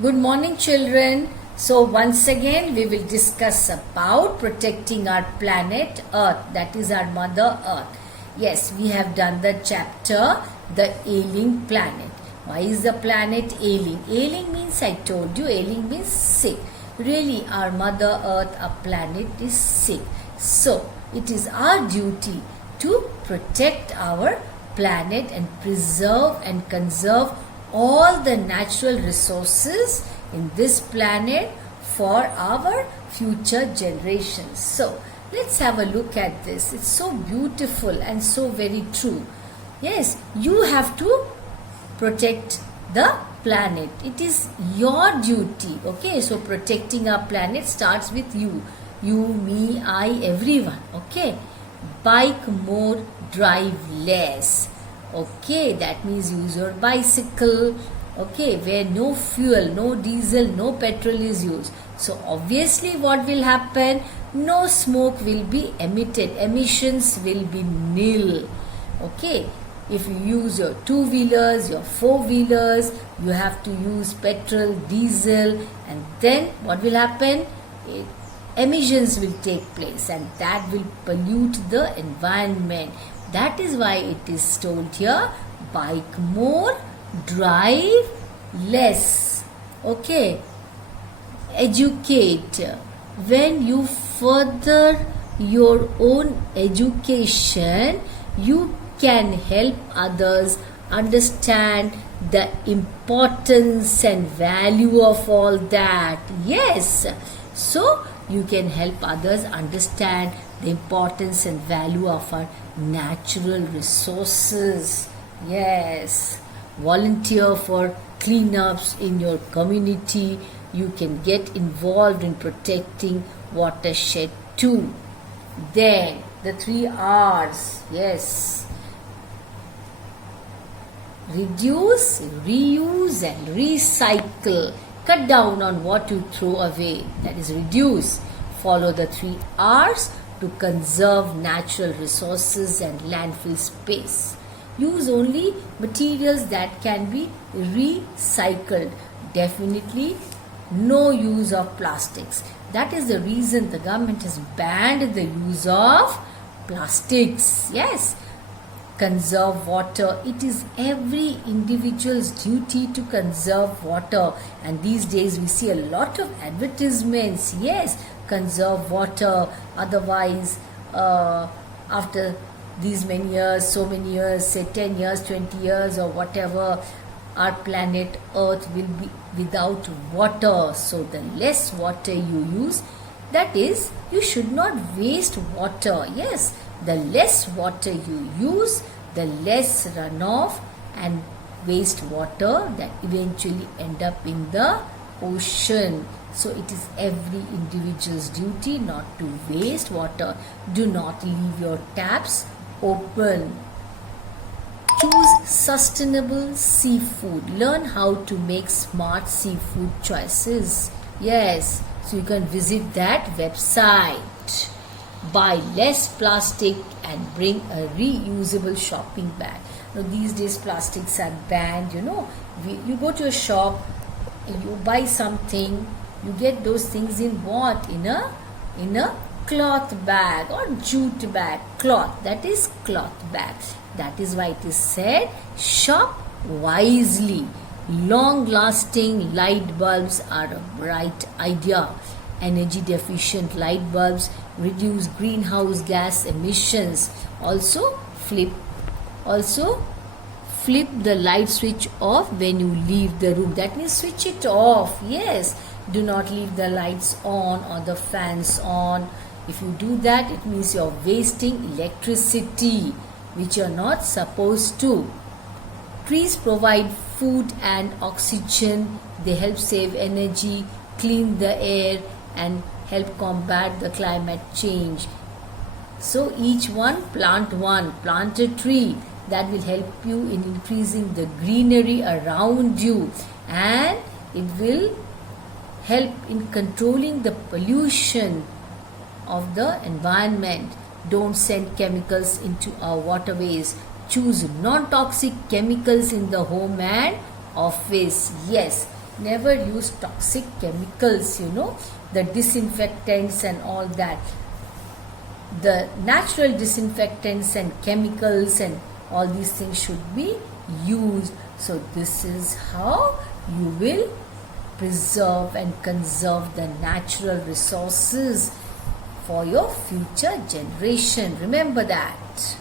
Good morning, children. So, once again, we will discuss about protecting our planet Earth, that is our Mother Earth. Yes, we have done the chapter, The Ailing Planet. Why is the planet ailing? Ailing means, I told you, ailing means sick. Really, our Mother Earth, our planet, is sick. So, it is our duty to protect our planet and preserve and conserve all the natural resources in this planet for our future generations. So, let's have a look at this. It's so beautiful and so very true. Yes, you have to protect the planet. It is your duty. Okay, so protecting our planet starts with you. You, me, I, everyone. Okay, bike more, drive less. Okay, that means use your bicycle. Okay, where no fuel, no diesel, no petrol is used. So obviously what will happen? No smoke will be emitted. Emissions will be nil. Okay, if you use your two-wheelers, your four-wheelers, you have to use petrol, diesel, and then what will happen? Emissions will take place and that will pollute the environment. That is why it is told here, bike more, drive less. Okay, educate. When you further your own education, you can help others understand the importance and value of all that. Yes, so you can help others understand the importance and value of our natural resources. Yes, volunteer for cleanups in your community. You can get involved in protecting watershed too. Then the 3 R's. Yes, reduce, reuse and recycle. Cut down on what you throw away, that is reduce. Follow the 3 R's to conserve natural resources and landfill space. Use only materials that can be recycled. Definitely no use of plastics. That is the reason the government has banned the use of plastics. Yes. Conserve water. It is every individual's duty to conserve water, and these days we see a lot of advertisements. Yes, conserve water, otherwise after these many years, so many years, say 10 years, 20 years or whatever, our planet Earth will be without water. So the less water you use, that is, you should not waste water. Yes, the less water you use, the less runoff and waste water that eventually end up in the ocean. So it is every individual's duty not to waste water. Do not leave your taps open. Choose sustainable seafood. Learn how to make smart seafood choices. Yes, so you can visit that website. Buy less plastic and bring a reusable shopping bag. Now these days plastics are banned. You go to a shop, you buy something, you get those things in what? In a cloth bag or jute bag. Cloth, that is cloth bag. That is why it is said, shop wisely. Long lasting light bulbs are a bright idea. Energy deficient light bulbs reduce greenhouse gas emissions. Also flip the light switch off when you leave the room. That means switch it off. Yes, do not leave the lights on or the fans on. If you do that, it means you're wasting electricity, which you're not supposed to. Trees provide food and oxygen. They help save energy, clean the air and help combat the climate change. So each one, plant a tree. That will help you in increasing the greenery around you, and it will help in controlling the pollution of the environment. Don't send chemicals into our waterways. Choose non-toxic chemicals in the home and office. Yes, never use toxic chemicals, the disinfectants and all that. The natural disinfectants and chemicals and all these things should be used. So this is how you will preserve and conserve the natural resources for your future generation. Remember that.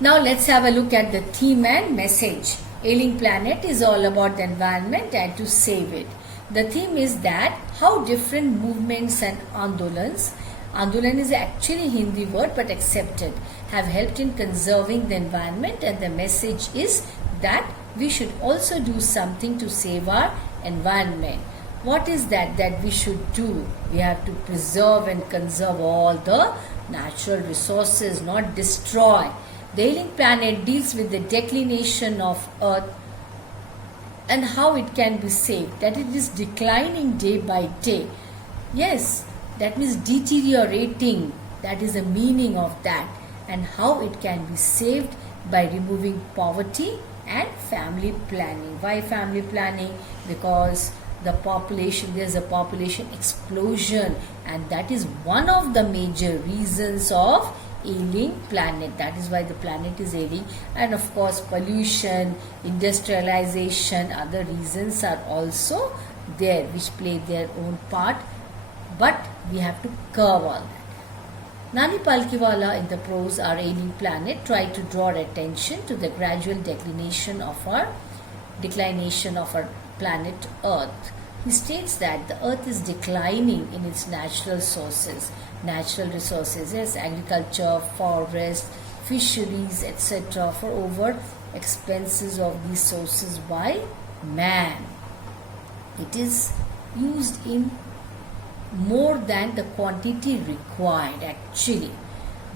Now let's have a look at the theme and message. Ailing Planet is all about the environment and to save it. The theme is that how different movements and andolans, andolan is actually a Hindi word but accepted, have helped in conserving the environment, and the message is that we should also do something to save our environment. What is that we should do? We have to preserve and conserve all the natural resources, not destroy. The Ailing Planet deals with the declination of Earth and how it can be saved, that it is declining day by day. Yes, that means deteriorating. That is the meaning of that, and how it can be saved by removing poverty and family planning. Why family planning? Because there's a population explosion, and that is one of the major reasons of ailing planet. That is why the planet is ailing. And of course pollution, industrialization, other reasons are also there which play their own part, but we have to curb all that. Nani Palkiwala in the prose Our Ailing Planet tried to draw attention to the gradual declination of our planet Earth. He states that the Earth is declining in its natural resources, yes, agriculture, forest, fisheries, etc., for over expenses of these sources by man. It is used in more than the quantity required actually.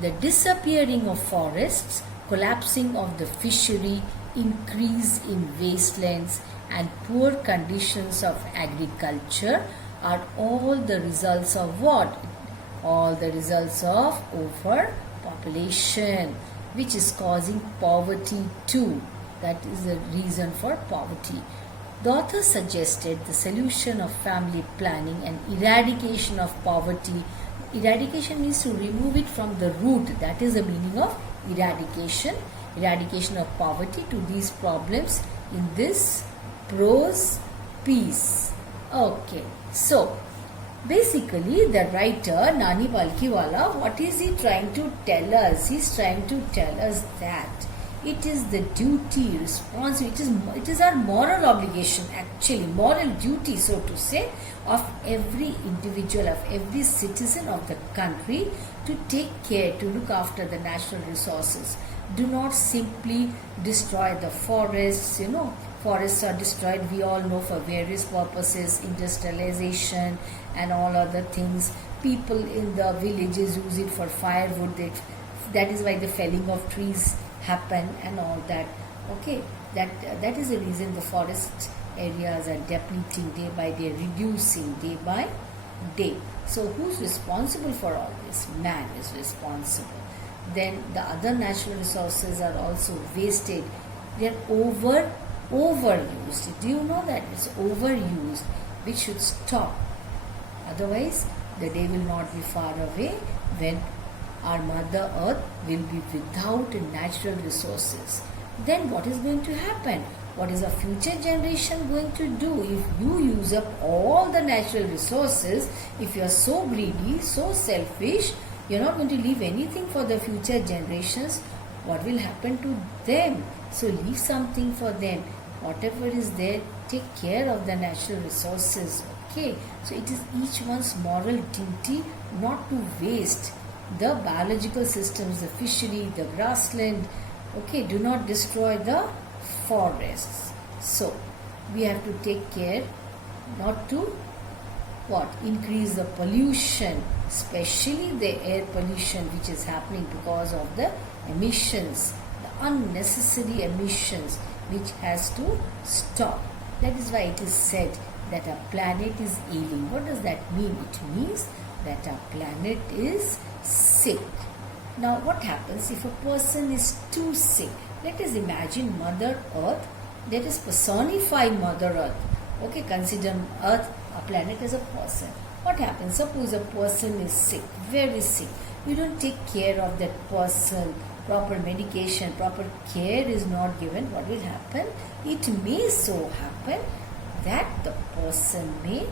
The disappearing of forests, collapsing of the fishery, increase in wastelands, and poor conditions of agriculture are all the results of what? All the results of overpopulation, which is causing poverty too. That is the reason for poverty. The author suggested the solution of family planning and eradication of poverty. Eradication means to remove it from the root. That is the meaning of eradication. Eradication of poverty to these problems in this prose piece. Okay, so basically the writer Nani Palkiwala, what is he trying to tell us? He's trying to tell us that it is the duty, responsibility, it is our moral obligation actually, moral duty so to say, of every individual, of every citizen of the country to take care, to look after the natural resources. Do not simply destroy the forests, forests are destroyed, we all know, for various purposes, industrialization and all other things. People in the villages use it for firewood, that is why the felling of trees happen and all that. Okay, that is the reason the forest areas are depleting day by day, reducing day by day. So who's responsible for all this? Man is responsible. Then the other natural resources are also wasted. They are overused. Do you know that? It's overused, which should stop. Otherwise, the day will not be far away when our Mother Earth will be without natural resources. Then what is going to happen? What is a future generation going to do? If you use up all the natural resources, if you are so greedy, so selfish, you're not going to leave anything for the future generations, what will happen to them? So leave something for them. Whatever is there, take care of the natural resources. Okay, so it is each one's moral duty not to waste the biological systems, the fishery, the grassland. Okay, do not destroy the forests. So we have to take care not to increase the pollution, especially the air pollution which is happening because of the emissions, the unnecessary emissions, which has to stop. That is why it is said that our planet is ailing. What does that mean? It means that our planet is sick. Now what happens if a person is too sick? Let us imagine Mother Earth let us personify Mother Earth. Okay, consider Earth, a planet, as a person. What happens? Suppose a person is sick, very sick. You don't take care of that person, proper medication, proper care is not given. What will happen? It may so happen that the person may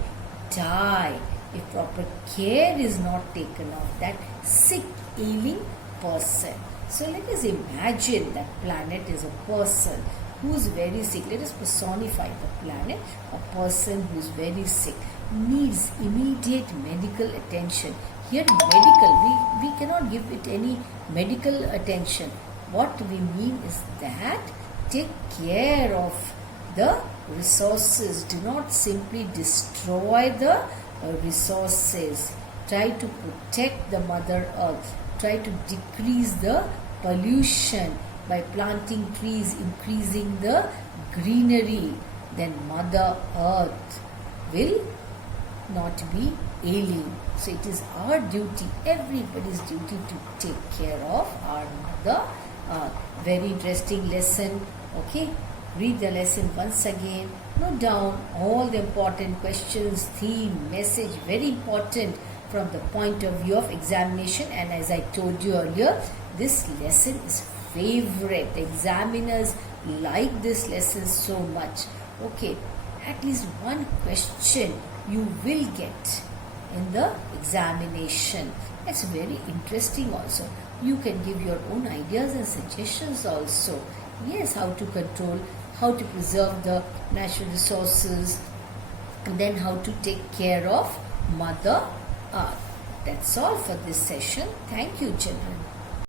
die if proper care is not taken of that sick, ailing person. So let us imagine that planet is a person who is very sick. Let us personify the planet. A person who is very sick needs immediate medical attention. Here medical, we cannot give it any medical attention. What we mean is that take care of the resources. Do not simply destroy the resources. Try to protect the Mother Earth. Try to decrease the pollution by planting trees, increasing the greenery. Then Mother Earth will not be ailing. So it is our duty, everybody's duty, to take care of our Mother Earth. Very interesting lesson. Okay, read the lesson once again. Note down all the important questions, theme, message, very important from the point of view of examination. And as I told you earlier, this lesson is favorite. The examiners like this lesson so much. Okay, at least one question you will get in the examination. That's very interesting also. You can give your own ideas and suggestions also. Yes, how to control, how to preserve the natural resources, and then how to take care of Mother Earth. That's all for this session. Thank you, children.